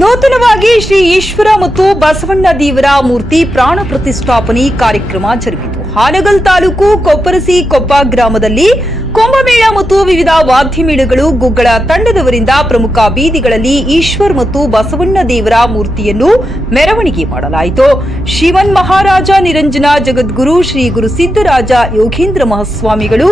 ನೂತನವಾಗಿ ಶ್ರೀ ಈಶ್ವರ ಮತ್ತು ಬಸವಣ್ಣ ದೇವರ ಮೂರ್ತಿ ಪ್ರಾಣ ಪ್ರತಿಷ್ಠಾಪನೆ ಕಾರ್ಯಕ್ರಮ ಜರುಗಿತು. ಹಾನಗಲ್ ತಾಲೂಕು ಕೊಪ್ಪರಸಿ ಕೊಪ್ಪ ಗ್ರಾಮದಲ್ಲಿ ಕುಂಭಮೇಳ ಮತ್ತು ವಿವಿಧ ವಾದ್ಯಮೇಳಗಳು ಗುಗ್ಗಳ ತಂಡದವರಿಂದ ಪ್ರಮುಖ ಬೀದಿಗಳಲ್ಲಿ ಈಶ್ವರ್ ಮತ್ತು ಬಸವಣ್ಣ ದೇವರ ಮೂರ್ತಿಯನ್ನು ಮೆರವಣಿಗೆ ಮಾಡಲಾಯಿತು. ಶಿವನ್ ಮಹಾರಾಜ ನಿರಂಜನ ಜಗದ್ಗುರು ಶ್ರೀ ಗುರು ಸಿದ್ದರಾಜ ಯೋಗೇಂದ್ರ ಮಹಾಸ್ವಾಮಿಗಳು,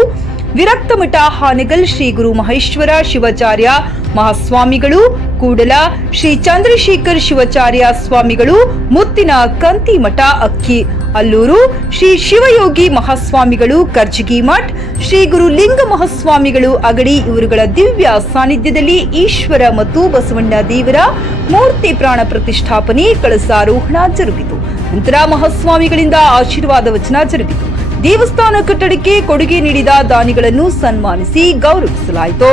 ವಿರಕ್ತಮಠ ಹಾನಗಲ್ ಶ್ರೀ ಗುರು ಮಹೇಶ್ವರ ಶಿವಾಚಾರ್ಯ ಮಹಾಸ್ವಾಮಿಗಳು, ಕೂಡಲ ಶ್ರೀ ಚಂದ್ರಶೇಖರ್ ಶಿವಾಚಾರ್ಯ ಸ್ವಾಮಿಗಳು, ಮುತ್ತಿನ ಕಂತಿಮಠ ಅಕ್ಕಿ ಅಲ್ಲೂರು ಶ್ರೀ ಶಿವಯೋಗಿ ಮಹಾಸ್ವಾಮಿಗಳು, ಕರ್ಜಗಿ ಮಠ್ ಶ್ರೀ ಗುರು ಲಿಂಗ ಮಹಾಸ್ವಾಮಿಗಳು ಅಗಡಿ ಇವರುಗಳ ದಿವ್ಯ ಸಾನ್ನಿಧ್ಯದಲ್ಲಿ ಈಶ್ವರ ಮತ್ತು ಬಸವಣ್ಣ ದೇವರ ಮೂರ್ತಿ ಪ್ರಾಣ ಪ್ರತಿಷ್ಠಾಪನೆ ಕಳಸಾರೋಹಣ ಜರುಗಿತು. ನಂತರ ಮಹಾಸ್ವಾಮಿಗಳಿಂದ ಆಶೀರ್ವಾದ ವಚನ ಜರುಗಿತು. ದೇವಸ್ಥಾನ ಕಟ್ಟಡಕ್ಕೆ ಕೊಡುಗೆ ನೀಡಿದ ದಾನಿಗಳನ್ನು ಸನ್ಮಾನಿಸಿ ಗೌರವಿಸಲಾಯಿತು.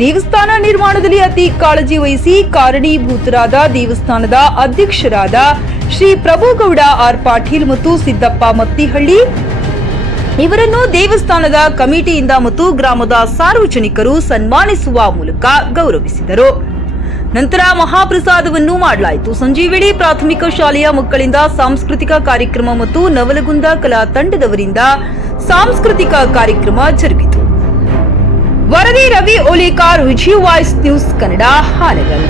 ದೇವಸ್ಥಾನ ನಿರ್ಮಾಣದಲ್ಲಿ ಅತಿ ಕಾಳಜಿ ವಹಿಸಿ ಕಾರಣೀಭೂತರಾದ ದೇವಸ್ಥಾನದ ಅಧ್ಯಕ್ಷರಾದ ಶ್ರೀ ಪ್ರಭುಗೌಡ ಆರ್ ಪಾಟೀಲ್ ಮತ್ತು ಸಿದ್ದಪ್ಪ ಮತ್ತಿಹಳ್ಳಿ ಇವರನ್ನು ದೇವಸ್ಥಾನದ ಕಮಿಟಿಯಿಂದ ಮತ್ತು ಗ್ರಾಮದ ಸಾರ್ವಜನಿಕರು ಸನ್ಮಾನಿಸುವ ಮೂಲಕ ಗೌರವಿಸಿದರು. ನಂತರ ಮಹಾಪ್ರಸಾದವನ್ನು ಮಾಡಲಾಯಿತು. ಸಂಜೆ ವೇಳೆ ಪ್ರಾಥಮಿಕ ಶಾಲೆಯ ಮಕ್ಕಳಿಂದ ಸಾಂಸ್ಕೃತಿಕ ಕಾರ್ಯಕ್ರಮ ಮತ್ತು ನವಲಗುಂದ ಕಲಾ ತಂಡದವರಿಂದ ಸಾಂಸ್ಕೃತಿಕ ಕಾರ್ಯಕ್ರಮ ಜರುಗಿತು. ವರದಿ ರವಿ ಓಲೇಕಾರ್, ವಿಜಯ ವಾಯ್ಸ್ ನ್ಯೂಸ್ ಕನ್ನಡ, ಹಾನಗಲ್.